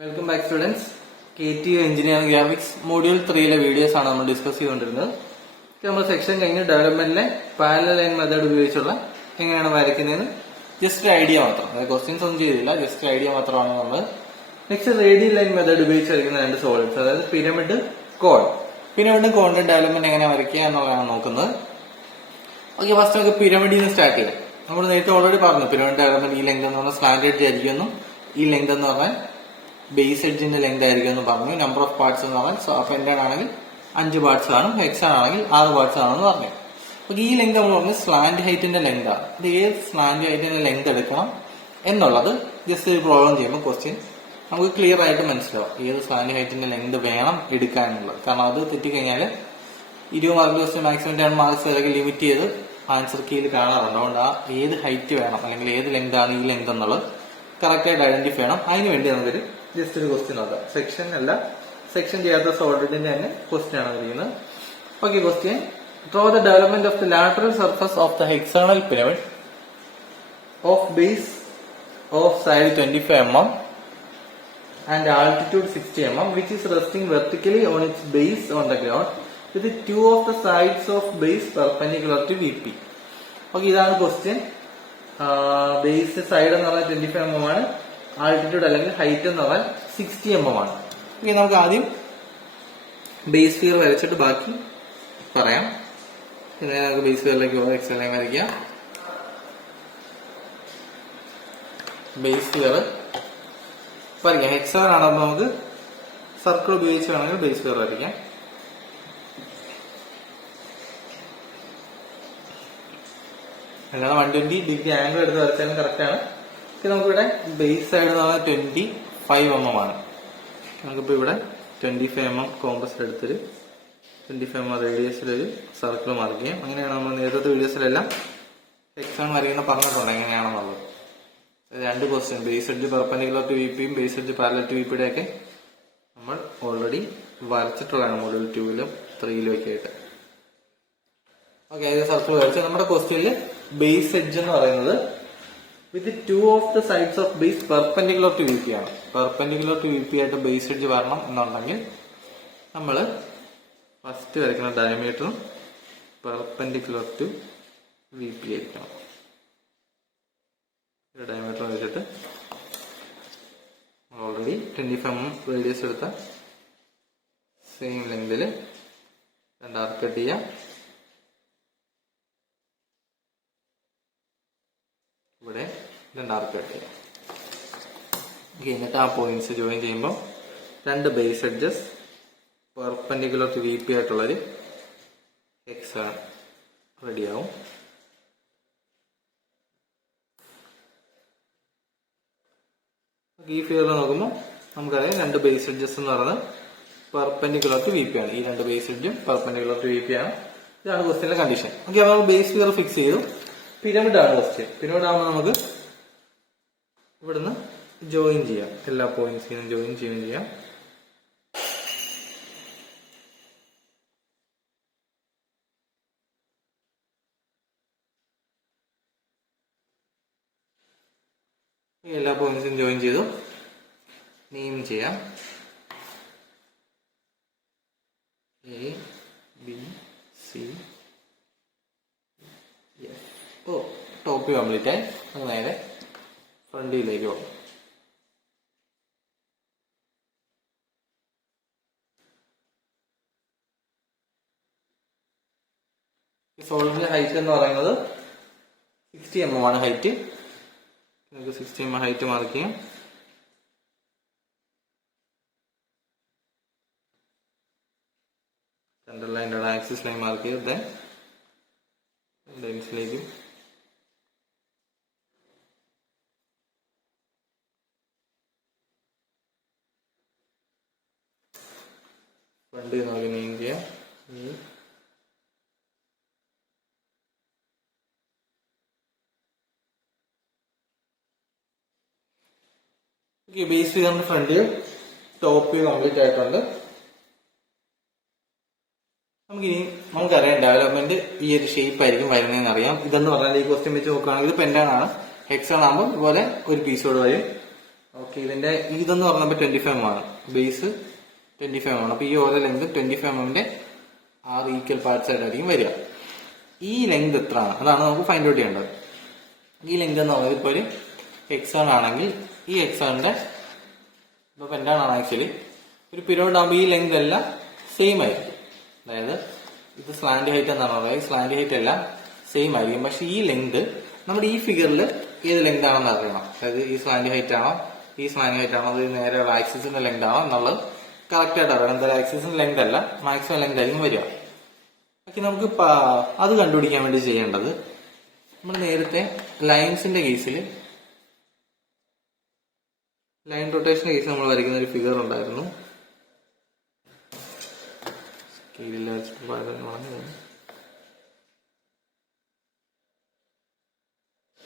Welcome back students. KTU engineering graphics module 3 videos ആണ് നമ്മൾ discuss ചെയ്തുകൊണ്ടിരുന്നത്. നമ്മൾ സെക്ഷൻ കഴിഞ്ഞ് ഡെവലപ്മെന്റിലെ പാരലൽ ലൈൻ മെത്തേഡ് ഉപയോഗിച്ചുള്ള എങ്ങനെയാണ് വരയ്ക്കുന്നതെന്ന് ജസ്റ്റ് ഐഡിയ മാത്രം, അതായത് ക്വസ്റ്റ്യൻസ് ഒന്നും ചെയ്തില്ല, ജസ്റ്റ് ഐഡിയ മാത്രമാണ് നമ്മൾ. നെക്സ്റ്റ് റേഡിയൽ ലൈൻ മെത്തേഡ് ഉപയോഗിച്ച് വരയ്ക്കുന്ന രണ്ട് സോളിഡ്സ്, അതായത് പിരമിഡ് കോൺ. പിരമിഡ് കോണിന്റെ ഡെവലപ്മെന്റ് എങ്ങനെ വരയ്ക്കുക എന്നുള്ളതാണ് നോക്കുന്നത്. ഓക്കെ, ഫസ്റ്റ് നമുക്ക് പിരമിഡിൽ നിന്ന് സ്റ്റാർട്ട് ചെയ്യാം. നമ്മൾ നേരത്തെ ഓൾറെഡി പറഞ്ഞു പിരമിഡ് ഡെവലപ്മെന്റ് ഈ ലെങ്ത് എന്ന് പറഞ്ഞാൽ സ്ലാൻഡ് എഡ്ജ് ആയിരിക്കുന്നു, ഈ ലെങ്ത് എന്ന് പറഞ്ഞാൽ ബേസ് എഡ്ജിന്റെ ലെങ്ത് ആയിരിക്കും എന്ന് പറഞ്ഞു. നമ്പർ ഓഫ് പാർട്സ് എന്ന് പറഞ്ഞാൽ പെന്റഗൺ ആണെങ്കിൽ 5 പാർട്സ് കാണും, ഹെക്സാഗൺ ആണെങ്കിൽ 6 പാർട്സ് ആണെന്ന് പറഞ്ഞു. അപ്പൊ ഈ ലെങ്ത് നമ്മൾ പറഞ്ഞ സ്ലാൻഡ് ഹൈറ്റിന്റെ ലെങ്ത് ആണ്. ഇത് ഏത് സ്ലാൻഡ് ഹൈറ്റിന്റെ ലെങ്ത് എടുക്കണം എന്നുള്ളത് ജസ്റ്റ് ഒരു പ്രോബ്ലം ചെയ്യുമ്പോൾ ക്വസ്റ്റ്യൻ നമുക്ക് ക്ലിയർ ആയിട്ട് മനസ്സിലാവും ഏത് സ്ലാൻഡ് ഹൈറ്റിന്റെ ലെങ്ത് വേണം എടുക്കാൻ എന്നുള്ളത്. കാരണം അത് തെറ്റിക്കഴിഞ്ഞാൽ 20 മാർക്ക് ക്വസ്റ്റ്യൻ മാക്സിമം 10 മാർക്സ് വരെ ലിമിറ്റ് ചെയ്ത് ആൻസർ കീയിൽ കാണാറുണ്ട്. അതുകൊണ്ട് ആ ഏത് ഹൈറ്റ് വേണം അല്ലെങ്കിൽ ഏത് ലെങ്ത് ആണ് ഈ ലെങ്ത് എന്നുള്ളത് കറക്റ്റ് ആയിട്ട് ഐഡന്റിഫൈ ചെയ്യണം. അതിനുവേണ്ടി നമുക്കൊരു ജസ്റ്റ് ഒരു ക്വസ്റ്റ്യൻ നോക്കാം. സെക്ഷൻ അല്ല, സെക്ഷൻ ചെയ്യാത്ത സോളിഡിന്റെ തന്നെ ക്വസ്റ്റ്യൻ ആണ് ചെയ്യുന്നത്. Okay, question: draw the development of the lateral surface of the hexagonal pyramid of base of side 25 mm and altitude 60 mm which is resting vertically on its base on the ground with two of the sides of base perpendicular to VP. Okay, ഇതാണ് question. Base side എന്ന് പറഞ്ഞാൽ 25 mm ആണ്, altitude അല്ലെങ്കിൽ height എന്ന് പറഞ്ഞാൽ 60 mm ആണ്. Okay, നമുക്ക് ആദ്യം ബേസ് ഫിയർ വരച്ചിട്ട് ബാക്കി പറയാം. പിന്നെ നമുക്ക് ബേസ് ഫിയറിലേക്ക് പോകാം. എക്സ് ലൈൻ വരയ്ക്കാം. ബേസ് ഫിയർ വരയ്ക്കാം. ഹെക്സാഗൺ ആണെന്ന് നമുക്ക് സർക്കിൾ ഉപയോഗിച്ച് വേണമെങ്കിൽ ബേസ് ഫിയർ വരയ്ക്കാം. അല്ലാതെ 120 ഡിഗ്രി ആംഗിൾ എടുത്ത് വരച്ചാലും കറക്റ്റ് ആണ്. നമുക്കിവിടെ ബേസ് സൈഡ് എന്ന് പറഞ്ഞാൽ 25 mm ആണ്. നമുക്കിപ്പോ ഇവിടെ 25 mm കോമ്പസ് എടുത്തൊരു 25 mm റേഡിയസിൽ ഒരു സർക്കിൾ മാർക്ക് ചെയ്യാം. അങ്ങനെയാണ് നമ്മൾ നേരത്തെ വീഡിയോസിലെല്ലാം ഹെക്സാഗൺ വരയ്ക്കുന്ന പറഞ്ഞിട്ടുണ്ട് എങ്ങനെയാണെന്നുള്ളത്. രണ്ട് question, base edge perpendicular to വിപിയും ബേസ് എഡ്ജ് പാരലൽ ടു വിപിയുടെ ഒക്കെ നമ്മൾ ഓൾറെഡി വരച്ചിട്ടുള്ളതാണ് മൊഡ്യൂൾ 2-ലും 3-ലും ഒക്കെ ആയിട്ട്. ഓക്കെ, ഇത് സർക്കിൾ വരച്ച് നമ്മുടെ ക്വസ്റ്റ്യനിൽ ബേസ് എഡ്ജ് എന്ന് പറയുന്നത് with 2 of the sides of base perpendicular to VP ആണ്. പെർപെൻഡിക്കുലർ ടു വിപി ആയിട്ട് ബേസ് എഡ്ജ് വരണം എന്നുണ്ടെങ്കിൽ നമ്മൾ ഫസ്റ്റ് വരയ്ക്കുന്ന ഡയമീറ്ററും പെർപെൻഡിക്കുലർ ടു വിപി ആയിരിക്കണം. ഡയമീറ്റർ വെച്ചിട്ട് ഓൾറെഡി 25 mm റേഡിയസ് എടുത്ത സെയിം ലെങ്തിൽ രണ്ട് ആർക്ക് കട്ട് ചെയ്യാം. ഇവിടെ രണ്ട് ആർക്ക് കട്ട് ചെയ്യാം. എന്നിട്ട് ആ പോയിന്റ്സ് ജോയിൻ ചെയ്യുമ്പോൾ രണ്ട് base edges perpendicular to VP ആയിട്ടുള്ളൊരു ഹെക്സാഗൺ റെഡിയാവും. ഈ ഫിഗറിൽ നോക്കുമ്പോൾ നമുക്കറിയാം രണ്ട് ബേസ് എഡ്ജസ് എന്ന് പറയുന്നത് പെർപെൻഡിക്കുലർ ടു വിപി ആണ്. ഈ രണ്ട് ബേസ് എഡ്ജും പെർപെൻഡിക്കുലർ ടു വിപി ആണ്. ഇതാണ് ക്വസ്റ്റ്യനിലെ കണ്ടീഷൻ. ഓക്കെ, അപ്പോൾ ബേസ് ഫിഗർ ഫിക്സ് ചെയ്തു. പിരമിഡ് ആണ് ക്വസ്റ്റ്യൻ. പിരമിഡ് ആകുമ്പോൾ നമുക്ക് ഇവിടുന്ന് ജോയിൻ ചെയ്യാം, എല്ലാ പോയിന്റ്സിനും ജോയിൻ ചെയ്യാം. എല്ലാ പോയിന്റ്സും ജോയിൻ ചെയ്തു. നെയിം ചെയ്യാം. A, B, C, F. Top complete ആയി. അത് നേരെ ഫ്രണ്ടിലേക്ക് പോകും. സോളിഡിന്റെ ഹൈറ്റ് എന്ന് പറയുന്നത് 60 mm ആണ് ഹൈറ്റ്. നമുക്ക് 60 mm ഹൈറ്റ് മാർക്ക് ചെയ്യാം. സെൻട്രൽ ലൈൻ്റെ ആക്സിസ് ലൈൻ മാർക്ക് ചെയ്ത് ദെൻ ലെൻസിലേക്ക് ഫ്രണ്ടിൽ നമുക്ക് നെയിം ചെയ്യാം. ബേസ് ഫിഗറിന്റെ front view top view complete ആയിട്ടുണ്ട്. നമുക്കറിയാം ഡെവലപ്മെന്റ് ഈ ഒരു ഷേപ്പ് ആയിരിക്കും വരുന്നതെന്ന് അറിയാം. ഇതെന്ന് പറഞ്ഞാൽ ഈ ക്വസ്റ്റ്യൻ വെച്ച് നോക്കുകയാണെങ്കിൽ പെന്റഗൺ ആണ്. ഹെക്സാഗൺ ആകുമ്പോൾ ഇതുപോലെ ഒരു പീസോട് വരും. ഓക്കെ, ഇതിന്റെ ഇതെന്ന് പറഞ്ഞപ്പോൾ 25 ആണ്, ബേസ് 25 ആണ്. അപ്പൊ ഈ ഓരോ ലെങ്ത് 25 6 ഈക്വൽ പാർട്സ് ആയിട്ടായിരിക്കും വരിക. ഈ ലെങ്ത് എത്രയാണ് അതാണ് നമുക്ക് ഫൈൻഡ് ഔട്ട് ചെയ്യേണ്ടത്. ഈ ലെങ്ത് എന്ന് പറയുന്നത് ഇപ്പോൾ ഒരു ഹെക്സാൺ ആണെങ്കിൽ ഈ ഹെക്സാണിന്റെ ഇപ്പൊ പെന്റാൺ ആണ് ആക്ച്വലി, ഒരു പിരമിഡ് ആകുമ്പോൾ ഈ ലെങ്ത് എല്ലാം സെയിം ആയിരിക്കും. അതായത് ഇത് സ്ലാൻഡ് ഹൈറ്റ് എന്നാണ് പറയുന്നത്, സ്ലാൻഡ് ഹൈറ്റ് എല്ലാം സെയിം ആയിരിക്കും. പക്ഷെ ഈ ലെങ്ത് നമ്മുടെ ഈ ഫിഗറിൽ ഏത് ലെങ്ത് ആണെന്ന് അറിയണം. അതായത് ഈ സ്ലാൻഡ് ഹൈറ്റ് ആണോ, ഈ സ്ലാൻഡ് ഹൈറ്റ് ആണോ, അത് നേരെയുള്ള ആക്സിസിന്റെ ലെങ്ത് ആണോ എന്നുള്ളത് കറക്റ്റ് ആയിട്ട് അറിയണം. എന്തായാലും ആക്സിസിന്റെ ലെങ്ത് അല്ല, മാക്സിമം ലെങ്ത് ആയിരിക്കും വരിക. ഓക്കെ, നമുക്ക് അത് കണ്ടുപിടിക്കാൻ വേണ്ടി ചെയ്യേണ്ടത്, നമ്മൾ നേരത്തെ ലൈൻസിന്റെ കേസിൽ ലൈൻ റൊട്ടേഷന്റെ കേസിൽ നമ്മൾ വരയ്ക്കുന്ന ഒരു ഫിഗർ ഉണ്ടായിരുന്നു.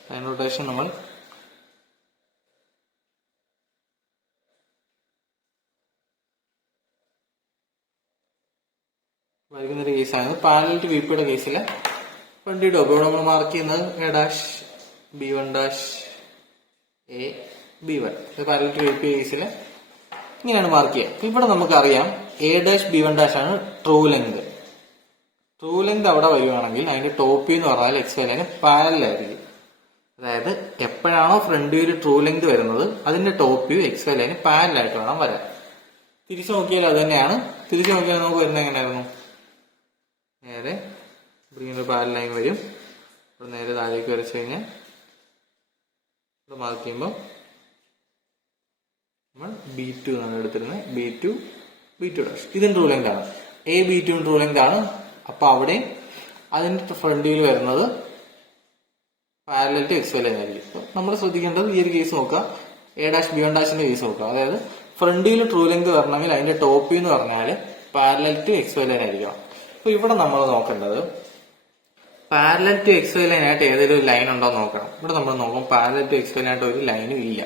ലൈൻ റൊട്ടേഷൻ നമ്മൾ വരയ്ക്കുന്ന ഒരു കേസാണ്. പാരലൽ ടു വിപിയുടെ കേസിൽ ഫ്രണ്ട് ടോപ്പ് ഇവിടെ നമ്മൾ മാർക്ക് ചെയ്യുന്നത് A', B1', A, B1. Parallel to VP കേസിൽ ഇങ്ങനെയാണ് മാർക്ക് ചെയ്യുക. ഇവിടെ നമുക്കറിയാം A', B1' ആണ് ട്രൂ ലെങ്ത്. ട്രൂ ലെങ്ത് അവിടെ വരുവാണെങ്കിൽ അതിന്റെ ടോപ്പ് എന്ന് പറഞ്ഞാൽ XY ലൈന് പാരലൽ ആയിരിക്കും. അതായത് എപ്പോഴാണോ ഫ്രണ്ട് വ്യൂവിൽ ട്രൂ ലെങ്ത് വരുന്നത് അതിന്റെ top view XY line parallel ആയിട്ട് വേണം വരാൻ. തിരിച്ചു നോക്കിയാൽ അത് തന്നെയാണ്. തിരിച്ചു നോക്കിയാൽ നമുക്ക് വരുന്നത് എങ്ങനെയായിരുന്നു, നേരെ ഇങ്ങനെ പാരലൽ ലൈൻ വരും, ഇവിടെ നേരെ താഴേക്ക് വരച്ചു കഴിഞ്ഞാൽ ഇവിടെ മാർക്ക് ചെയ്യുമ്പോൾ നമ്മൾ B2 എന്നാണ് എടുത്തിരുന്നത്. B2 ഡാഷ് ഇതും ട്രൂ ലെങ്ത് ആണ്. B2 ട്രൂ ലെങ്ത് ആണ്. അപ്പൊ അവിടെ അതിന്റെ ഫ്രണ്ട് വ്യൂവിൽ വരുന്നത് പാരലൽ ടു XY ലൈൻ ആയിരിക്കും. അപ്പൊ നമ്മൾ ശ്രദ്ധിക്കേണ്ടത് ഈ ഒരു കേസ് നോക്കുക, A', B1' കേസ് നോക്കുക. അതായത് ഫ്രണ്ട് വ്യൂവിൽ ട്രൂ ലെങ്ത് വരണമെങ്കിൽ അതിന്റെ ടോപ്പ് വ്യൂ എന്ന് പറഞ്ഞാൽ പാരലൽ ടു XY ലൈൻ ആയിരിക്കണം. അപ്പൊ ഇവിടെ നമ്മൾ നോക്കേണ്ടത് പാരലൽ ടു XY ലൈൻ ആയിട്ട് ഏതെങ്കിലും ഒരു ലൈൻ ഉണ്ടോ നോക്കണം. ഇവിടെ നമ്മൾ നോക്കും പാരലൽ ടു XY ലൈൻ ആയിട്ട് ഒരു ലൈനും ഇല്ല.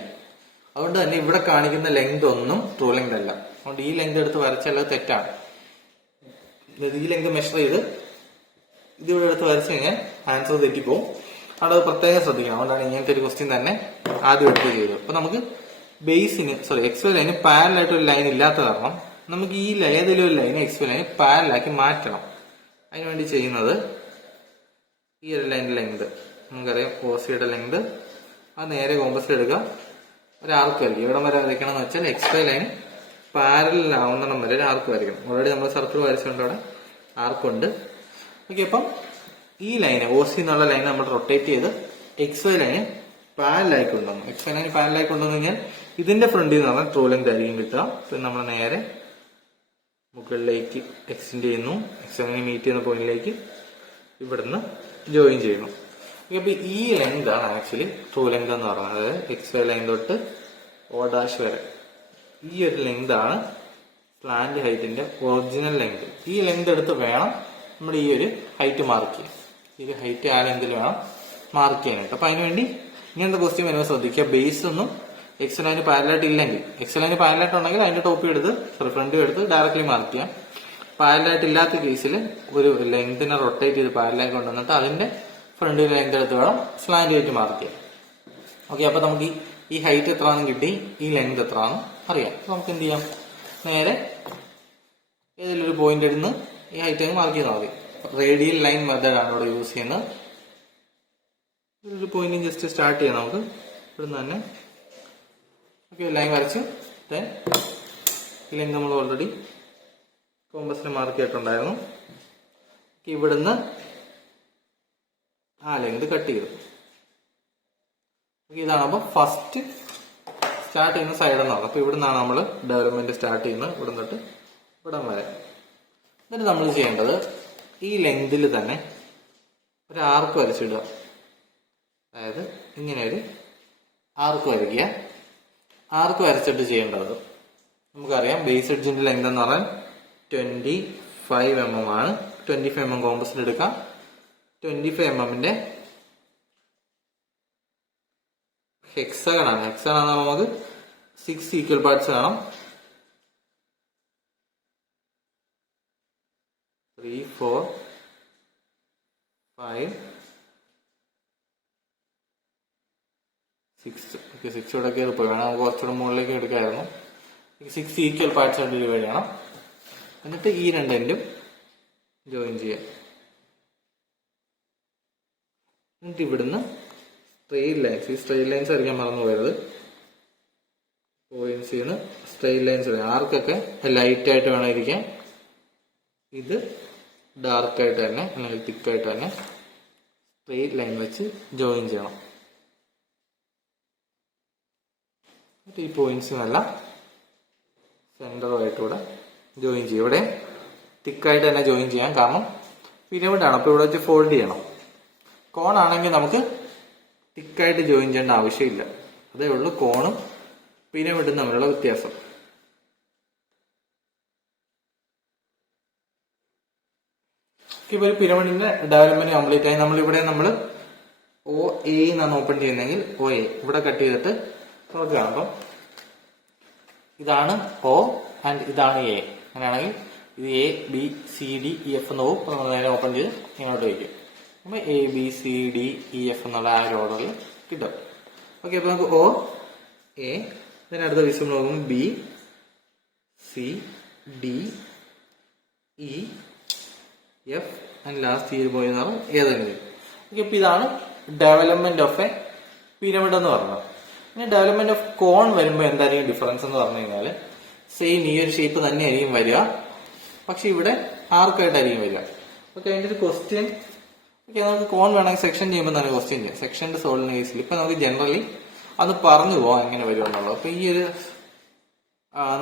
അതുകൊണ്ട് തന്നെ ഇവിടെ കാണിക്കുന്ന ലെങ്ത് ഒന്നും ട്രൂ ലെങ്ത് അല്ല. അതുകൊണ്ട് ഈ ലെങ്ത് എടുത്ത് വരച്ചാൽ തെറ്റാണ്. ഈ ലെങ്ത് മെഷർ ചെയ്ത് ഇതിവിടെ എടുത്ത് വരച്ചു കഴിഞ്ഞാൽ ആൻസർ തെറ്റിപ്പോവും. അവിടെ പ്രത്യേകം ശ്രദ്ധിക്കണം. അതുകൊണ്ടാണ് ഇങ്ങനത്തെ ഒരു ക്വസ്റ്റ്യൻ തന്നെ ആദ്യം എടുത്ത് ചെയ്തത്. അപ്പൊ നമുക്ക് XY ലൈന് പാരലൽ ആയിട്ട് ഒരു ലൈൻ ഇല്ലാത്ത കാരണം നമുക്ക് ഈ ഏതെങ്കിലും ഒരു ലൈൻ XY ലൈന് പാരലാക്കി മാറ്റണം. അതിനുവേണ്ടി ചെയ്യുന്നത് ഈ ഒരു ലൈനിന്റെ ലെങ്ത് നമുക്കറിയാം, OCയുടെ ലെങ്ത് അത് നേരെ കോമ്പസിൽ എടുക്കുക, ഒരു ആർക്ക് വരയ്ക്കും. എവിടം വരെ വരയ്ക്കണം എന്ന് വെച്ചാൽ XY ലൈന് പാരലൽ ആവുന്നിടം വരെ ഒരു ആർക്ക് വരയ്ക്കണം. ഓൾറെഡി നമ്മൾ സർക്കിൾ വരച്ചുകൊണ്ട് അവിടെ ആർക്കുണ്ട്. ഓക്കെ, അപ്പം ഈ ലൈന് OC എന്നുള്ള ലൈൻ നമ്മൾ റൊട്ടേറ്റ് ചെയ്ത് XY ലൈന് പാരലായി കൊണ്ടുവന്നു. XY ലൈന് പാരലായി കൊണ്ടുവന്നു കഴിഞ്ഞാൽ ഇതിന്റെ ഫ്രണ്ടിൽ നിന്ന് പറഞ്ഞാൽ ട്രൂ ലെങ്ത് ആയിരിക്കും കിട്ടുക. പിന്നെ നമ്മൾ നേരെ മുകളിലേക്ക് എക്സ്റ്റെൻഡ് ചെയ്യുന്നു, XY ലൈന് മീറ്റ് ചെയ്യുന്ന പോയിന്റിലേക്ക് ഇവിടുന്ന് ജോയിൻ ചെയ്യുന്നു. അപ്പൊ ഈ ലെങ്ത് ആണ് ആക്ച്വലി ട്രൂ ലെങ്ത് എന്ന് പറയുന്നത്. അതായത് XY ലൈൻ തൊട്ട് O' വരെ ഈ ഒരു ലെങ്ത് ആണ് സ്ലാൻഡ് ഹൈറ്റിന്റെ ഒറിജിനൽ ലെങ്ത്. ഈ ലെങ്ത് എടുത്ത് വേണം നമ്മൾ ഈ ഒരു ഹൈറ്റ് മാർക്ക് ചെയ്യാൻ. ഈ ഒരു ഹൈറ്റ് ആ ലെങ്തിൽ വേണം മാർക്ക് ചെയ്യാനായിട്ട്. അപ്പൊ അതിനുവേണ്ടി ഇങ്ങനത്തെ ക്വസ്റ്റ്യൻ വരുമ്പോൾ ശ്രദ്ധിക്കുക, ബേസ് ഒന്നും XY ലൈന് പാരലായിട്ട് ഇല്ലെങ്കിൽ, XY ലൈന് പാരലായിട്ട് ഉണ്ടെങ്കിൽ അതിന്റെ ടോപ്പ് എടുത്ത് ഫ്രണ്ട് എടുത്ത് ഡയറക്ട്ലി മാർക്ക് ചെയ്യാം. പാരലായിട്ട് ഇല്ലാത്ത കേസിൽ ഒരു ലെങ്തിനെ റൊട്ടേറ്റ് ചെയ്ത് പാരലായി കൊണ്ടുവന്നിട്ട് അതിന്റെ ഫ്രണ്ട് ലെങ്ത് എടുത്ത് വേണം സ്ലാൻഡ് ഹൈറ്റ് മാർക്ക് ചെയ്യാം. ഓക്കെ, അപ്പൊ നമുക്ക് ഈ ഹൈറ്റ് എത്രയാണെന്ന് കിട്ടി, ഈ ലെങ്ത് എത്രയാണെന്ന് അറിയാം. അപ്പൊ നമുക്ക് എന്ത് ചെയ്യാം, നേരെ ഏതെങ്കിലും ഒരു പോയിന്റ് എടുന്ന് ഈ ഹൈറ്റ് മാർക്ക് ചെയ്താൽ മതി. റേഡിയൽ ലൈൻ മെത്തേഡ് ആണ് ഇവിടെ യൂസ് ചെയ്യുന്നത്. ഒരു പോയിന്റ് ജസ്റ്റ് സ്റ്റാർട്ട് ചെയ്യാം നമുക്ക് ഇവിടുന്ന് തന്നെ. ഓക്കെ, ലൈൻ വരച്ച് ഈ ലെങ്ത് നമ്മൾ ഓൾറെഡി കോമ്പസിൽ മാർക്ക് ചെയ്തിട്ടുണ്ടായിരുന്നു. ഇവിടുന്ന് ആ ലെങ്ത് കട്ട് ചെയ്തു. ഇതാണ് അപ്പൊ ഫസ്റ്റ് സ്റ്റാർട്ട് ചെയ്യുന്ന സൈഡ് എന്ന് പറയുന്നത്. അപ്പൊ ഇവിടുന്നാണ് നമ്മൾ ഡെവലപ്മെന്റ് സ്റ്റാർട്ട് ചെയ്യുന്നത്, ഇവിടെ തൊട്ട് ഇവിടം വരെ. എന്നിട്ട് നമ്മൾ ചെയ്യേണ്ടത് ഈ ലെങ്തിൽ തന്നെ ഒരു ആർക്ക് വരച്ചിടുക. അതായത് ഇങ്ങനെ ഒരു ആർക്ക് വരയ്ക്കുക. ആർക്ക് വരച്ചിട്ട് ചെയ്യേണ്ടത് നമുക്കറിയാം, ബേസ് എഡ്ജിന്റെ ലെങ്ത് എന്ന് പറഞ്ഞാൽ 25 mm ആണ്. 25 mm കോമ്പസിൽ എടുക്കാം. 25 mm ഹെക്സഗൺ ആണ്. ഹെക്സഗൺ ആണ് നമുക്ക് 6 ഈക്വൽ പാർട്സ് വേണം. 3, 4, 5, 6 ഓക്കെ 6 ഇവിടെ കയറി പോയി, വേണം നമുക്ക് കുറച്ചുകൂടെ മുകളിലേക്ക് എടുക്കാമായിരുന്നു. 6 ഈക്വൽ പാർട്സ് ആയിട്ട് ഡിവൈഡ് ചെയ്യണം. എന്നിട്ട് ഈ രണ്ട് എൻഡും ജോയിൻ ചെയ്യാം. എന്നിട്ട് ഇവിടുന്ന് സ്ട്രെയിറ്റ് ലൈൻസ്, ഈ സ്ട്രെയിറ്റ് ലൈൻസ് വരയ്ക്കാൻ മറന്നു പോയത്. പോയിന്റ്സിന്ന് സ്ട്രെയിറ്റ് ലൈൻസ് വരയ്ക്കാം. ആർക്കൊക്കെ ലൈറ്റ് ആയിട്ട് വേണം ഇരിക്കാൻ, ഇത് ഡാർക്ക് ആയിട്ട് തന്നെ അല്ലെങ്കിൽ തിക്കായിട്ട് തന്നെ സ്ട്രെയിറ്റ് ലൈൻ വെച്ച് ജോയിൻ ചെയ്യണം. എന്നിട്ട് ഈ പോയിന്റ്സിനെല്ലാം സെന്ററുമായിട്ടൂടെ ജോയിൻ ചെയ്യും. ഇവിടെ തിക്കായിട്ട് തന്നെ ജോയിൻ ചെയ്യാം, കാരണം പിരമിഡാണ്, അപ്പോൾ ഇവിടെ വെച്ച് ഫോൾഡ് ചെയ്യണം. കോൺ ആണെങ്കിൽ നമുക്ക് തിക്കായിട്ട് ജോയിൻ ചെയ്യേണ്ട ആവശ്യമില്ല. അതേ ഉള്ളൂ കോണും പിരമിഡും തമ്മിലുള്ള വ്യത്യാസം. ഇപ്പോൾ ഒരു പിരമിഡിന്റെ ഡെവലപ്മെന്റ് കംപ്ലീറ്റ് ആയി. നമ്മളിവിടെ നമ്മൾ OA എന്നാണ് ഓപ്പൺ ചെയ്യുന്നതെങ്കിൽ OA ഇവിടെ കട്ട് ചെയ്തിട്ട് നമുക്ക് കാണുമ്പോൾ ഇതാണ് O ആൻഡ് ഇതാണ് A. അങ്ങനെയാണെങ്കിൽ ഇത് ABCDEF എന്ന് പോകും. നമ്മൾ നേരെ ഓപ്പൺ ചെയ്ത് ഇങ്ങോട്ട് വയ്ക്കും. അപ്പോൾ ABCDEF എന്നുള്ള ആ ഒരു ഓർഡറിൽ കിട്ടും. ഓക്കെ, അപ്പോൾ നമുക്ക് OA, ഇതിനടുത്ത വിസിബിൾ നോക്കുമ്പോൾ BCDEF ആൻഡ് ലാസ്റ്റ് ഈ പോയി എന്ന് പറഞ്ഞാൽ ഏതെങ്കിലും. ഓക്കെ, അപ്പോൾ ഇതാണ് ഡെവലപ്മെന്റ് ഓഫ് എ പിരമിഡ് എന്ന് പറയുന്നത്. ഇനി ഡെവലപ്മെന്റ് ഓഫ് കോൺ വരുമ്പോൾ എന്തായിരിക്കും ഡിഫറൻസ് എന്ന് പറഞ്ഞു കഴിഞ്ഞാൽ സെയിം ഈ ഒരു ഷേപ്പ് തന്നെയായിരിക്കും വരിക, പക്ഷെ ഇവിടെ ആർക്കായിട്ടായിരിക്കും വരിക. ഓക്കെ, അതിന്റെ ഒരു ക്വസ്റ്റ്യൻ. ഓക്കെ, നമുക്ക് കോൺ വേണമെങ്കിൽ സെക്ഷൻ ചെയ്യുമ്പോൾ തന്നെ ക്വസ്റ്റ്യൻ ചെയ്യാം. സെക്ഷന്റെ സോൾവിന് കേസിൽ ഇപ്പൊ നമുക്ക് ജനറലി അത് പറഞ്ഞു പോവാം എങ്ങനെ വരുമെന്നുള്ളത്. അപ്പൊ ഈ ഒരു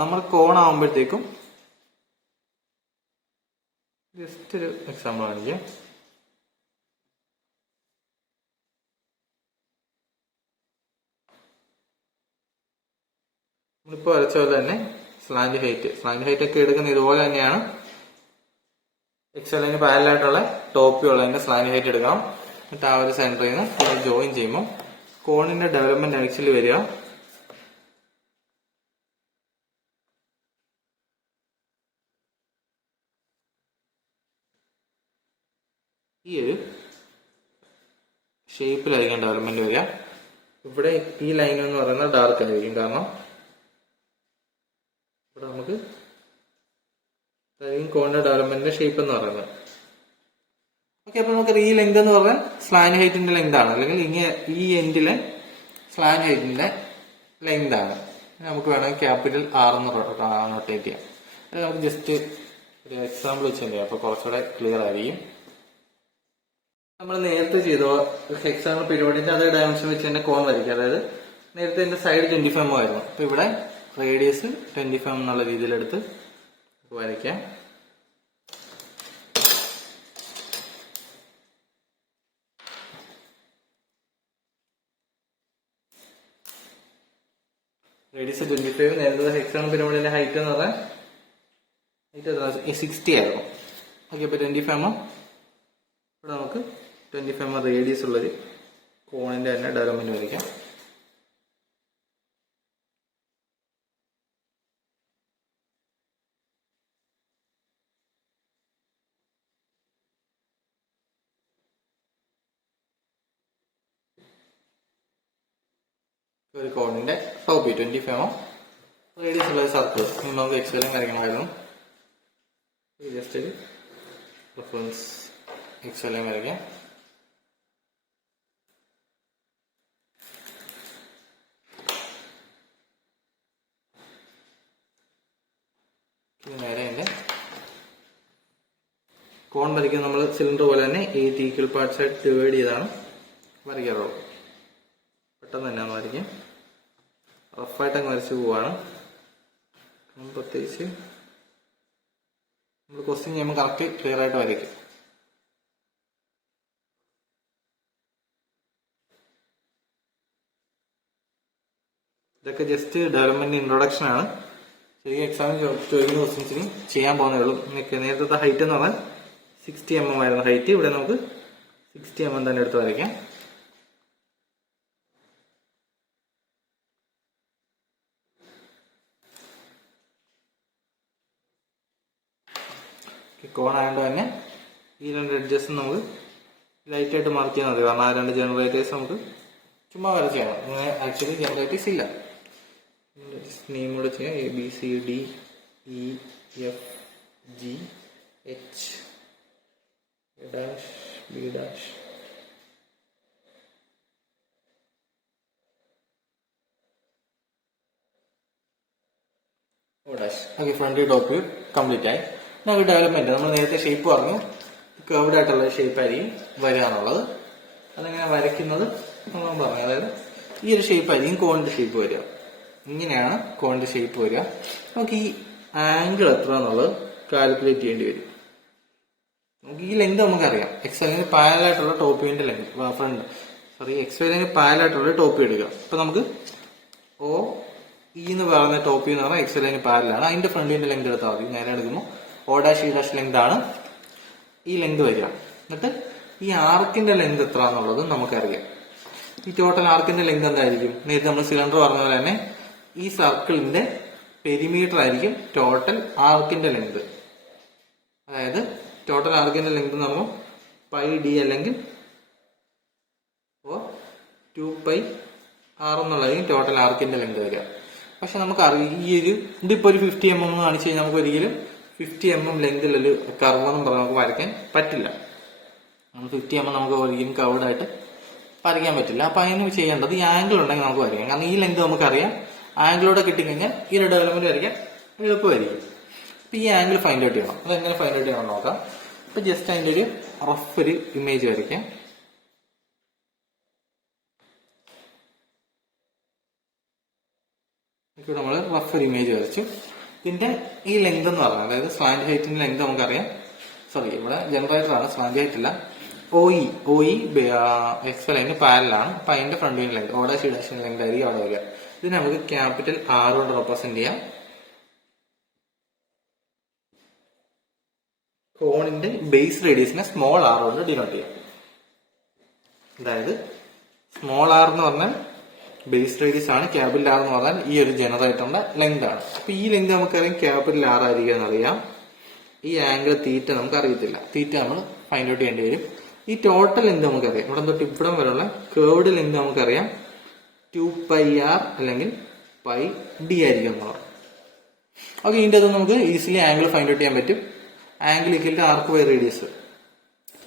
നമ്മൾ കോൺ ആവുമ്പോഴത്തേക്കും ജസ്റ്റ് ഒരു എക്സാമ്പിൾ കാണിക്കാം. നമ്മളിപ്പോൾ വരച്ച പോലെ തന്നെ സ്ലാൻഡ് ഹൈറ്റ് ഒക്കെ എടുക്കുന്ന ഇതുപോലെ തന്നെയാണ്. എക്സലിന് പാരലായിട്ടുള്ള ടോപ്പ് ഉള്ളതിന്റെ സ്ലാൻഡ് ഹൈറ്റ് എടുക്കണം. എന്നിട്ട് ആ ഒരു സെന്ററിൽ നിന്ന് ജോയിൻ ചെയ്യുമ്പോൾ കോണിന്റെ ഡെവലപ്മെന്റ് ആക്ച്വലി വരിക ഈ ഒരു ഷേപ്പിലായിരിക്കും ഡെവലപ്മെന്റ് വരിക. ഇവിടെ ഈ ലൈൻ എന്ന് പറയുന്നത് ഡാർക്ക് ആയിരിക്കും, കാരണം ഇവിടെ നമുക്ക് കോണിന്റെ ഡെവലപ്മെന്റിന്റെ ഷേപ്പ് എന്ന് പറയുന്നത്. ഓക്കെ, അപ്പൊ നമുക്ക് ഈ ലെങ്ത് എന്ന് പറഞ്ഞാൽ സ്ലാൻഡ് ഹൈറ്റിന്റെ ലെങ്ത് ആണ്, അല്ലെങ്കിൽ ഈ എൻഡിലെ സ്ലാൻഡ് ഹൈറ്റിന്റെ ലെങ്ത് ആണ്. നമുക്ക് വേണമെങ്കിൽ ക്യാപിറ്റൽ R എന്ന് നോട്ടേറ്റ് ചെയ്യാം. അത് നമുക്ക് ജസ്റ്റ് ഒരു എക്സാമ്പിൾ വെച്ച് ചെയ്യാം, അപ്പൊ കുറച്ചുകൂടെ ക്ലിയർ ആയിരിക്കും. നമ്മൾ നേരത്തെ ചെയ്തോ ഹെക്സാഗണൽ പിരമിഡിന്റെ അതേ ഡയമെൻഷൻ വെച്ച് തന്നെ കോൺ വരയ്ക്കുക. അതായത് നേരത്തെ എന്റെ സൈഡ് 25 mm ആയിരുന്നു, അപ്പൊ ഇവിടെ റേഡിയസ് 25 mm എന്നുള്ള രീതിയിലെടുത്ത് വരയ്ക്കാം. റേഡിയസ് 25, നേരത്തെ ഹെക്സാഗണൽ പിരമിഡിന്റെ ഹൈറ്റ് എന്ന് പറഞ്ഞാൽ 60 ആയിരുന്നു. ഓക്കെ, ഇപ്പൊ 25 mm ഇവിടെ നമുക്ക് 25 mm റേഡിയസ് ഉള്ളൊരു കോണിന്റെ തന്നെ ഡെവലപ്മെന്റ് വരയ്ക്കാം. ഒരു കോണിന്റെ ടോപ്പ് 25 mm റേഡിയസ് ഉള്ള സർക്കിൾ നമുക്ക് എക്സ്പെല്ലാം വരയ്ക്കണമായിരുന്നു. ജസ്റ്റ് ഒരു റെഫറൻസ് എക്സ്പെല്ലാം വരയ്ക്കാം. നേരെ എന്റെ കോൺ വരയ്ക്കുന്നത് നമ്മൾ സിലിണ്ടർ പോലെ തന്നെ 8 ഈക്വൽ പാർട്സ് ആയിട്ട് ഡിവൈഡ് ചെയ്താണ് വരയ്ക്കാറുള്ളത്. പെട്ടെന്ന് തന്നെ വരയ്ക്കും, റഫായിട്ട് അങ്ങ് വരച്ച് പോവാണ്. പ്രത്യേകിച്ച് നമ്മൾ ക്വസ്റ്റ്യൻ ചെയ്യുമ്പോൾ കറക്റ്റ് ക്ലിയർ ആയിട്ട് വരയ്ക്കും. ഇതൊക്കെ ജസ്റ്റ് ഡെവലപ്മെന്റ് ഇൻട്രൊഡക്ഷൻ ആണ്. ശരിക്കും എക്സാമിന് ചോദിക്കുന്ന ക്വസ്റ്റ്യൻസിന് ചെയ്യാൻ പോകുന്നേ ഉള്ളൂ. നേരത്തെ ഹൈറ്റ് എന്ന് പറഞ്ഞാൽ 60 mm ആയിരുന്നു ഹൈറ്റ്, ഇവിടെ നമുക്ക് 60 mm തന്നെ എടുത്ത് വരയ്ക്കാം. കോൺ ആയതുകൊണ്ട് തന്നെ ഈ രണ്ട് എഡ്ജസ് നമുക്ക് ലൈറ്റ് ആയിട്ട് മാർക്ക് ചെയ്യാൻ മതി, കാരണം ആ രണ്ട് ജനറേറ്റേഴ്സ് നമുക്ക് ചുമ്മാ വരച്ചാണ്, ഇങ്ങനെ ആക്ച്വലി ജനറേറ്റീവ്സ് ഇല്ല. നെയിം കൂടെ ചെയ്യാം. ABCDEFGH B'. Okay, front top view complete ആയി. നമുക്ക് ഡെവലപ്മെന്റ്, നമ്മൾ നേരത്തെ ഷേപ്പ് പറഞ്ഞു, കർവ്ഡ് ആയിട്ടുള്ള ഷേപ്പ് ആയിരിക്കും വരിക എന്നുള്ളത്. അതെങ്ങനെ വരയ്ക്കുന്നത് നമ്മൾ പറഞ്ഞു. അതായത് ഈ ഒരു ഷേപ്പ് ആയിരിക്കും കോണിന്റെ ഷേപ്പ് വരിക. ഇങ്ങനെയാണ് കോണിന്റെ ഷേപ്പ് വരിക. നമുക്ക് ഈ ആംഗിൾ എത്ര എന്നുള്ളത് കാൽക്കുലേറ്റ് ചെയ്യേണ്ടി വരും. നമുക്ക് ഈ ലെങ്ത് നമുക്കറിയാം. എക്സ്വൈലിന് പാരലായിട്ടുള്ള ടോപ്പ് വ്യൂവിന്റെ ലെങ്ത്, എക്സ്വൈലിന് പാരലായിട്ടുള്ള ടോപ്പ് വ്യൂ എടുക്കുക. അപ്പൊ നമുക്ക് OE എന്ന് പറയുന്ന ടോപ്പ് വ്യൂ എന്ന് പറഞ്ഞാൽ എക്സ്വൈലിന് പാരലാണ്. അതിന്റെ ഫ്രണ്ട് വ്യൂവിന്റെ ലെങ്ത് എടുത്താൽ മതി. നേരെ എടുക്കുമ്പോൾ O', E' ലെങ്ത് ആണ് ഈ ലെങ്ത് വരിക. എന്നിട്ട് ഈ ആർക്കിന്റെ ലെങ്ത് എത്ര എന്നുള്ളത് നമുക്കറിയാം. ഈ ടോട്ടൽ ആർക്കിന്റെ ലെങ്ത് എന്തായിരിക്കും? നേരത്തെ നമ്മൾ സിലിണ്ടർ പറഞ്ഞ പോലെ തന്നെ ഈ സർക്കിളിന്റെ പെരിമീറ്റർ ആയിരിക്കും ടോട്ടൽ ആർക്കിന്റെ ലെങ്ത്. അതായത് ടോട്ടൽ ആർക്കിന്റെ ലെങ്ത് എന്ന് പറയുമ്പോൾ πD അല്ലെങ്കിൽ 2πr എന്നുള്ളതായിരിക്കും ടോട്ടൽ ആർക്കിന്റെ ലെങ്ത് വരിക. പക്ഷെ നമുക്കറിയാം ഈ ഒരു ഇതിപ്പോ ഒരു 50 mm എന്ന് കാണിച്ചു കഴിഞ്ഞാൽ നമുക്ക് ഒരിക്കലും 50 mm ലെങ്തിലൊരു കർവ് എന്ന് പറഞ്ഞാൽ നമുക്ക് വരയ്ക്കാൻ പറ്റില്ല. 50 mm നമുക്ക് ഒരിക്കലും കർവ്ഡ് ആയിട്ട് വരയ്ക്കാൻ പറ്റില്ല. അപ്പൊ അതിന് ചെയ്യേണ്ടത് ഈ ആംഗിൾ ഉണ്ടെങ്കിൽ നമുക്ക് വരയ്ക്കാം. കാരണം ഈ ലെങ്ത് നമുക്കറിയാം. ആംഗിളോടെ കിട്ടിക്കഴിഞ്ഞാൽ ഈ ഒരു ഡെവലപ്മെന്റ് വരയ്ക്കാൻ എളുപ്പമായിരിക്കും. അപ്പൊ ഈ ആംഗിൾ ഫൈൻഡ് ഔട്ട് ചെയ്യണം. അതെങ്ങനെ ഫൈൻഡ് ഔട്ട് ചെയ്യണം നോക്കാം. അപ്പൊ ജസ്റ്റ് അതിന്റെ ഒരു റഫ് ഒരു ഇമേജ് വരയ്ക്കാം. ഇപ്പോൾ നമ്മൾ റഫ് ഒരു ഇമേജ് വരച്ചു. ഇതിന്റെ ഈ ലെങ്ത് എന്ന് പറഞ്ഞാൽ, അതായത് സ്ലാന്റ് ഹൈറ്റിന്റെ ലെങ്ത് നമുക്കറിയാം. ഇവിടെ ജനറേറ്റർ ആണ്, സ്ലാന്റ് ഹൈറ്റ് ഇല്ല. OE എക്സ് ലൈന് പാരലാണ്. അപ്പൊ അതിന്റെ ഫ്രണ്ട് വ്യൂവിന്റെ ലെങ്ത് O', E' ലെങ്ത് ആയിരിക്കും അവിടെ വരിക. ഇത് നമുക്ക് ക്യാപിറ്റൽ R കൊണ്ട് റെപ്രസെന്റ് ചെയ്യാം. കോണിന്റെ ബേസ് റേഡിയസിനെ സ്മോൾ r കൊണ്ട് ഡിനോട്ട് ചെയ്യാം. അതായത് സ്മോൾ r എന്ന് പറഞ്ഞാൽ ബേസ് റേഡിയസ് ആണ്, ക്യാപിറ്റൽ R എന്ന് പറഞ്ഞാൽ ഈ ഒരു ജനറേറ്ററിന്റെ ലെങ്ത് ആണ്. അപ്പൊ ഈ ലെങ്ത് നമുക്കറിയാം ക്യാപിറ്റൽ R ആയിരിക്കും എന്നറിയാം. ഈ ആംഗിൾ തീറ്റ നമുക്ക് അറിയത്തില്ല. തീറ്റ നമ്മൾ ഫൈൻഡ് ഔട്ട് ചെയ്യേണ്ടി വരും. ഈ ടോട്ടൽ ലെങ്ത് നമുക്കറിയാം. ഇവിടെ തൊട്ട് ഇവിടം വരെയുള്ള കേർവ്ഡ് ലെങ്ത് നമുക്കറിയാം 2πr അല്ലെങ്കിൽ πD ആയിരിക്കും എന്നുള്ളത്. ഓക്കെ, ഇതിന്റെ അത് നമുക്ക് ഈസിലി ആംഗിൾ ഫൈൻഡ് ഔട്ട് ചെയ്യാൻ പറ്റും. Angle equal to arc by radius.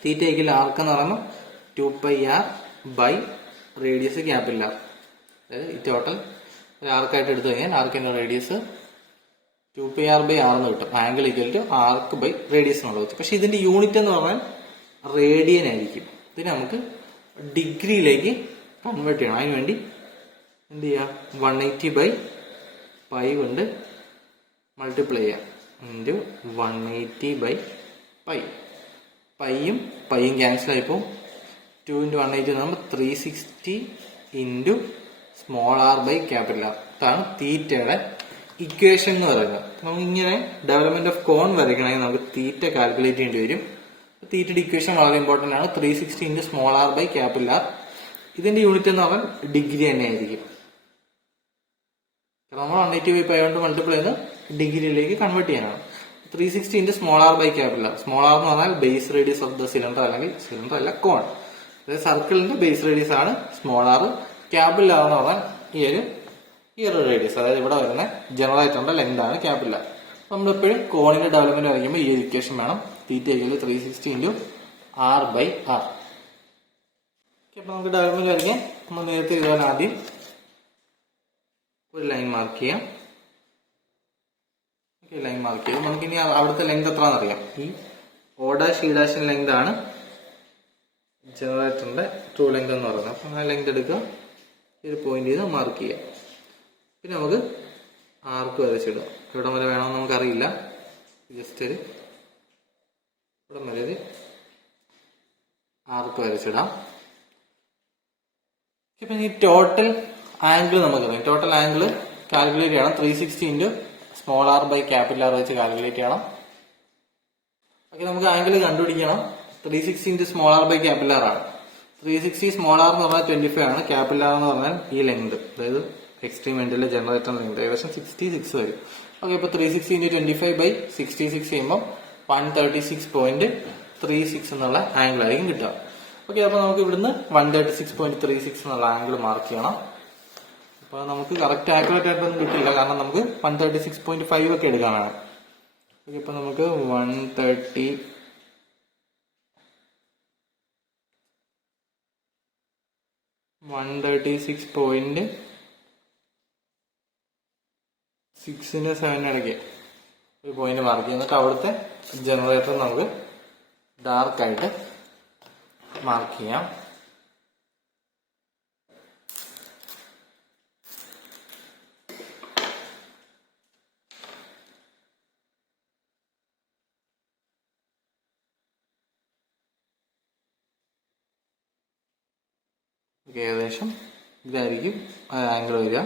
Theta equal arc എന്ന് പറയുമ്പോൾ 2πr by radius capital R. അതായത് ഈ ടോട്ടൽ ഒരു ആർക്കായിട്ട് എടുത്തു കഴിഞ്ഞാൽ ആർക്കിന്റെ റേഡിയസ് 2πr ബൈ R എന്ന് കിട്ടും. Angle equal to arc by radius എന്നുള്ളത്. പക്ഷെ ഇതിന്റെ യൂണിറ്റ് എന്ന് പറഞ്ഞാൽ റേഡിയൻ ആയിരിക്കും. ഇതിന് നമുക്ക് ഡിഗ്രിയിലേക്ക് കൺവേർട്ട് ചെയ്യണം. അതിനുവേണ്ടി എന്ത് ചെയ്യാം, 180 ബൈ π കൊണ്ട് മൾട്ടിപ്ലൈ ചെയ്യാം. Into 180 by π. പൈയും ക്യാൻസൽ ആയിപ്പോൾ 2 × 180 എന്ന് പറയുമ്പോൾ 360 into small r by capital R. ഇതാണ് തീറ്റയുടെ ഇക്വേഷൻ എന്ന് പറയുന്നത്. നമുക്ക് ഇങ്ങനെ ഡെവലപ്മെന്റ് ഓഫ് കോൺ വരയ്ക്കണമെങ്കിൽ നമുക്ക് തീറ്റ കാൽക്കുലേറ്റ് ചെയ്യേണ്ടി വരും. തീറ്റയുടെ ഇക്വേഷൻ വളരെ ഇമ്പോർട്ടന്റ് ആണ്. 360 into small r by capital R. ഇതിന്റെ യൂണിറ്റ് എന്ന് പറഞ്ഞാൽ ഡിഗ്രി തന്നെ ആയിരിക്കും. നമ്മൾ 180 ബൈ π കൊണ്ട് മൾട്ടിപ്ലൈ ചെയ്ത് ഡിഗ്രിയിലേക്ക് കൺവേർട്ട് ചെയ്യാനാണ്. 360 into small r by capital R. Small r എന്ന് പറഞ്ഞാൽ base radius of the cylinder, അല്ലെങ്കിൽ സിലിണ്ടർ അല്ല കോൺ. അതായത് സർക്കിളിന്റെ ബേസ് റേഡിയസ് ആണ് സ്മോൾ r. ക്യാപിറ്റൽ R എന്ന് പറഞ്ഞാൽ ഈ ഒരു റേഡിയസ്, അതായത് ഇവിടെ വരുന്ന ജനറേറ്ററിന്റെ ലെങ്ത് ആണ് ക്യാപിറ്റൽ R. നമ്മളെപ്പോഴും കോണിന്റെ ഡെവലപ്മെന്റ് വരയ്ക്കുമ്പോൾ ഈ ഇക്വേഷൻ വേണം. Theta equal 360 into R by R. അപ്പൊ നമുക്ക് ഡയഗ്രാമിൽ വരയ്ക്കാം. നമ്മൾ നേരത്തെ ഇതുപോലെ ആദ്യം ഒരു ലൈൻ മാർക്ക് ചെയ്യാം. ലൈൻ മാർക്ക് ചെയ്തു. നമുക്കിനി അവിടുത്തെ ലെങ്ത് എത്രയാണെന്ന് അറിയാം. ഈ O', E' ലെങ്ത് ആണ് ജനറേറ്ററിന്റെ ട്രൂ ലെങ്ത് എന്ന് പറയുന്നത്. അപ്പൊ ആ ലെങ്ത് എടുക്കുക, ഒരു പോയിന്റ് ചെയ്ത് മാർക്ക് ചെയ്യാം. പിന്നെ നമുക്ക് ആർക്ക് വരച്ചിടുക. എവിടം വരെ വേണമെന്ന് നമുക്കറിയില്ല. ജസ്റ്റ് ഒരു ഇവിടം വരെ ഒരു ആർക്ക് വരച്ചിടാം. ഇപ്പൊ ഈ ടോട്ടൽ ആംഗിൾ നമുക്കറിയാം. ടോട്ടൽ ആംഗിൾ കാൽക്കുലേറ്റ് ചെയ്യണം. 360 into small r by capital R വെച്ച് കാൽക്കുലേറ്റ് ചെയ്യണം. ഓക്കെ, നമുക്ക് ആംഗിൾ കണ്ടുപിടിക്കണം. 360 into small r by capital R ആണ്. 360 സ്മോൾ r എന്ന് പറഞ്ഞാൽ 25 ആണ്. ക്യാപിറ്റൽ R എന്ന് പറഞ്ഞാൽ ഈ ലെങ്ത്, അതായത് എക്സ്ട്രീം എൻഡിലെ ജനറേറ്റർ ലെങ്ത് ഏകദേശം 66 വരും. ഓക്കെ, ഇപ്പൊ 360 ഇൻറ്റു 25 ബൈ 66 ചെയ്യുമ്പോൾ 136.36 എന്നുള്ള ആംഗിൾ ആയിരിക്കും കിട്ടുക. ഓക്കെ, അപ്പൊ നമുക്ക് ഇവിടുന്ന് 136.36 എന്നുള്ള ആംഗിൾ മാർക്ക് ചെയ്യണം. അപ്പൊ നമുക്ക് കറക്റ്റ് ആക്യുറേറ്റ് ആയിട്ടൊന്നും കിട്ടില്ല, കാരണം നമുക്ക് 136.5 ഒക്കെ എടുക്കാനാണ്. ഓക്കെ, അപ്പൊ നമുക്ക് 136.6ന്റെ 7 ഇടയ്ക്ക് ഒരു പോയിന്റ് മാർക്ക് ചെയ്യും. എന്നിട്ട് അവിടുത്തെ ജനറേറ്റർ നമുക്ക് ഡാർക്ക് ആയിട്ട് മാർക്ക് ചെയ്യാം. ഏകദേശം ഇതായിരിക്കും ആംഗിൾ വരിക.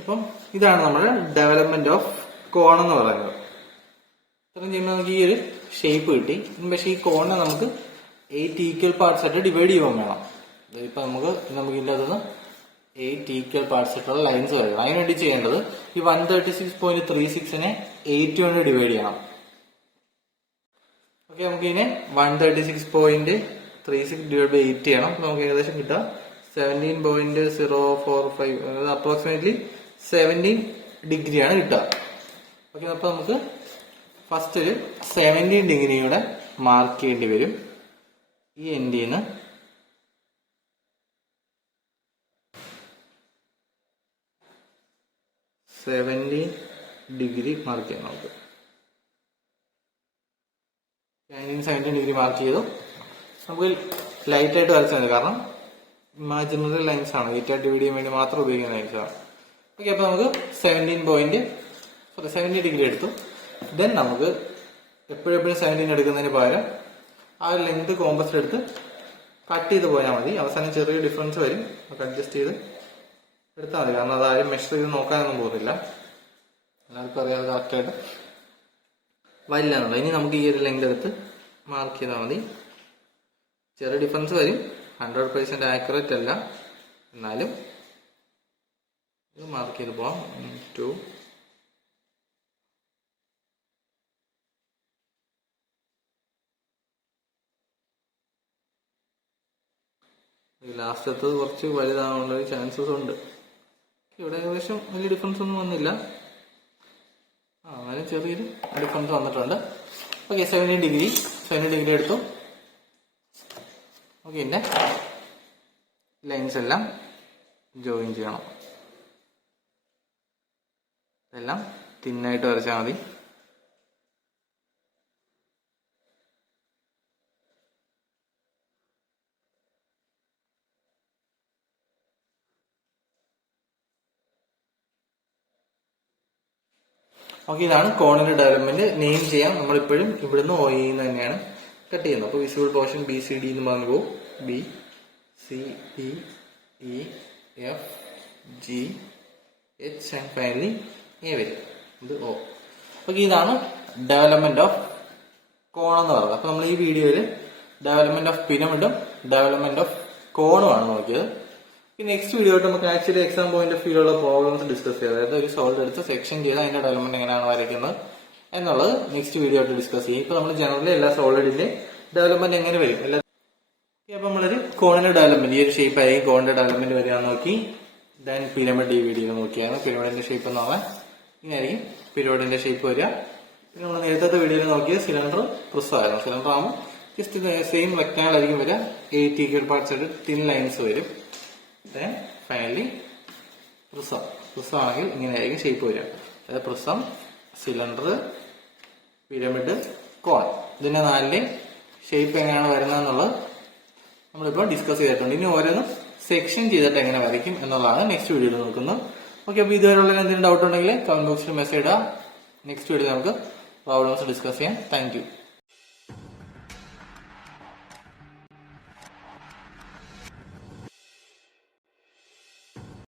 ഇപ്പം ഇതാണ് നമ്മുടെ ഡെവലപ്മെന്റ് ഓഫ് കോൺ എന്ന് പറയുന്നത്. ഇത്രയും ചെയ്യുമ്പോൾ നമുക്ക് ഈ ഒരു ഷേപ്പ് കിട്ടി. പക്ഷെ ഈ കോണിനെ നമുക്ക് 8 ഈക്വൽ പാർട്സ് ആയിട്ട് ഡിവൈഡ് ചെയ്യാൻ വേണം. ഇപ്പൊ നമുക്ക് ഇതിൻ്റെ അകത്തുനിന്ന് 8 ഈക്വൽ പാർട്സ് ആയിട്ടുള്ള ലൈൻസ് വരണം. അതിനുവേണ്ടി ചെയ്യേണ്ടത് ഈ 136.36നെ 8 കൊണ്ട് ഡിവൈഡ് ചെയ്യണം. ഓക്കെ, നമുക്ക് ഇതിനെ 136.36 ഡിവൈഡ് ബൈ 8 ചെയ്യണം. നമുക്ക് ഏകദേശം കിട്ടുക 17.045, അതായത് അപ്രോക്സിമേറ്റ്ലി 17 ഡിഗ്രിയാണ് കിട്ടുക. ഓക്കെ, അപ്പൊ നമുക്ക് ഫസ്റ്റ് ഒരു 17 ഡിഗ്രിയുടെ മാർക്ക് ചെയ്യേണ്ടി വരും. ഈ എൻഡിൽ നിന്ന് 17 ഡിഗ്രി മാർക്ക് ചെയ്യാം. നമുക്ക് 17 ഡിഗ്രി മാർക്ക് ചെയ്തു. നമുക്ക് ലൈറ്റ് ആയിട്ട് വരച്ചാൽ മതി, കാരണം ഇമാജിനറി ലൈൻസ് ആണ്, 8 ആയിട്ട് ഡിവൈഡ് ചെയ്യാൻ വേണ്ടി മാത്രം ഉപയോഗിക്കുന്ന ലൈൻസ് ആണ്. ഓക്കെ, അപ്പൊ നമുക്ക് 17 ഡിഗ്രി എടുത്തു. ദെൻ നമുക്ക് എപ്പോഴെപ്പോഴും 17 എടുക്കുന്നതിന് പകരം ആ ഒരു ലെങ്ത് കോമ്പസ് എടുത്ത് കട്ട് ചെയ്ത് പോയാൽ മതി. അവസാനം ചെറിയ ഡിഫറൻസ് വരും, നമുക്ക് അഡ്ജസ്റ്റ് ചെയ്ത് എടുത്താൽ മതി. കാരണം അതാരും മെഷർ ചെയ്ത് നോക്കാനൊന്നും പോകുന്നില്ല, എല്ലാവർക്കും അറിയാതെ കറക്റ്റായിട്ട് വരില്ല എന്നുള്ളത്. ഇനി നമുക്ക് ഈ ഒരു ലെങ്ത് എടുത്ത് മാർക്ക് ചെയ്താൽ മതി. ചെറിയ ഡിഫറൻസ് വരും, 100% ആക്യുറേറ്റ് അല്ല, എന്നാലും ഇത് മാർക്ക് ചെയ്ത് പോവാം. 2 ലാസ്റ്റത്ത് കുറച്ച് വലുതാവാനുള്ള ചാൻസസ് ഉണ്ട്. ഇവിടെ ഏകദേശം വലിയ ഡിഫറൻസ് ഒന്നും വന്നില്ല, അങ്ങനെ ചെറിയൊരു ഡിഫറൻസ് വന്നിട്ടുണ്ട്. ഓക്കെ, 17 ഡിഗ്രി എടുത്തു. ഓക്കെ, പിന്നെ ലൈൻസ് എല്ലാം ജോയിൻ ചെയ്യണം. ഇതെല്ലാം തിന്നായിട്ട് വരച്ചാൽ മതി. ഓക്കെ, ഇതാണ് കോണിന്റെ ഡെവലപ്മെന്റ്. നെയിം ചെയ്യാം. നമ്മളിപ്പോഴും ഇവിടുന്ന് OE തന്നെയാണ് കട്ട് ചെയ്യുന്നത്. അപ്പോൾ വിസിബിൾ പോർഷൻ BCD എന്ന് പറഞ്ഞു പോകും. BCDEFGH ആൻഡ് ഫൈനലി A വരും. ഇത് O. ഓക്കെ, ഇതാണ് ഡെവലപ്മെന്റ് ഓഫ് കോൺ എന്ന് പറയുന്നത്. അപ്പൊ നമ്മൾ ഈ വീഡിയോയിൽ ഡെവലപ്മെന്റ് ഓഫ് പിരമിഡും ഡെവലപ്മെന്റ് ഓഫ് കോണുമാണ് നോക്കിയത്. നെക്സ്റ്റ് വീഡിയോ ആയിട്ട് നമുക്ക് ആക്ച്വലി എക്സാം പോയിന്റ് ഓഫ് വ്യൂലുള്ള പ്രോബ്ലംസ് ഡിസ്കസ് ചെയ്യാം. അതായത് ഒരു സോൾവ് എടുത്ത് സെക്ഷൻ ചെയ്ത് അതിന്റെ ഡെവലപ്മെന്റ് എങ്ങനെയാണ് വരയ്ക്കുന്നത് എന്നുള്ളത് നെക്സ്റ്റ് വീഡിയോ ആയിട്ട് ഡിസ്കസ് ചെയ്യും. ഇപ്പൊ നമ്മൾ ജനറലി എല്ലാ സോളിഡിന്റെ ഡെവലപ്മെന്റ് എങ്ങനെ വരും അപ്പൊ നമ്മളൊരു കോണിന്റെ ഡെവലപ്മെന്റ്, ഈ ഒരു ഷേപ്പ് ആയിരിക്കും കോണിന്റെ ഡെവലപ്മെന്റ് വരികയെന്ന് നോക്കി. ദെൻ പിരമിഡ് ഈ വീഡിയോ നോക്കിയാണ്. പിരമിഡിന്റെ ഷേപ്പ് എന്ന് പറഞ്ഞാൽ ഇങ്ങനെയായിരിക്കും പിരമിഡിന്റെ ഷേപ്പ് വരിക. പിന്നെ നമ്മൾ നേരത്തെ വീഡിയോയിൽ നോക്കിയത് സിലിണ്ടർ പ്രിസം ആയിരുന്നു. സിലിണ്ടർ ആകുമ്പോൾ ജസ്റ്റ് സെയിം റെക്ടാങ്കിൾ ആയിരിക്കും വരിക. 8 ഈക്വൽ പാർട്സ് ആയിട്ട് തിൻ ലൈൻസ് വരും. ദെൻ ഫൈനലി പ്രിസം ആണെങ്കിൽ ഇങ്ങനെയായിരിക്കും ഷേപ്പ് വരിക. അതായത് പ്രിസം, സിലിണ്ടർ, പിരമിഡ്, കോൺ, ഇതിന്റെ 4 ഷേപ്പ് എങ്ങനെയാണ് വരുന്നതെന്നുള്ളത് നമ്മളിപ്പോൾ ഡിസ്കസ് ചെയ്തിട്ടുണ്ട്. ഇനി ഓരോന്നും സെക്ഷൻ ചെയ്തിട്ട് എങ്ങനെ വരയ്ക്കും എന്നുള്ളതാണ് നെക്സ്റ്റ് വീഡിയോയിൽ നോക്കുന്നത്. ഓക്കെ, അപ്പോൾ ഇതുവരെയുള്ള എന്തെങ്കിലും ഡൗട്ട് ഉണ്ടെങ്കിൽ കമന്റ് ബോക്സിൽ മെസ്സേജ് ഇടുക. നെക്സ്റ്റ് വീഡിയോ നമുക്ക് പ്രോബ്ലംസ് ഡിസ്കസ് ചെയ്യാം. Thank you.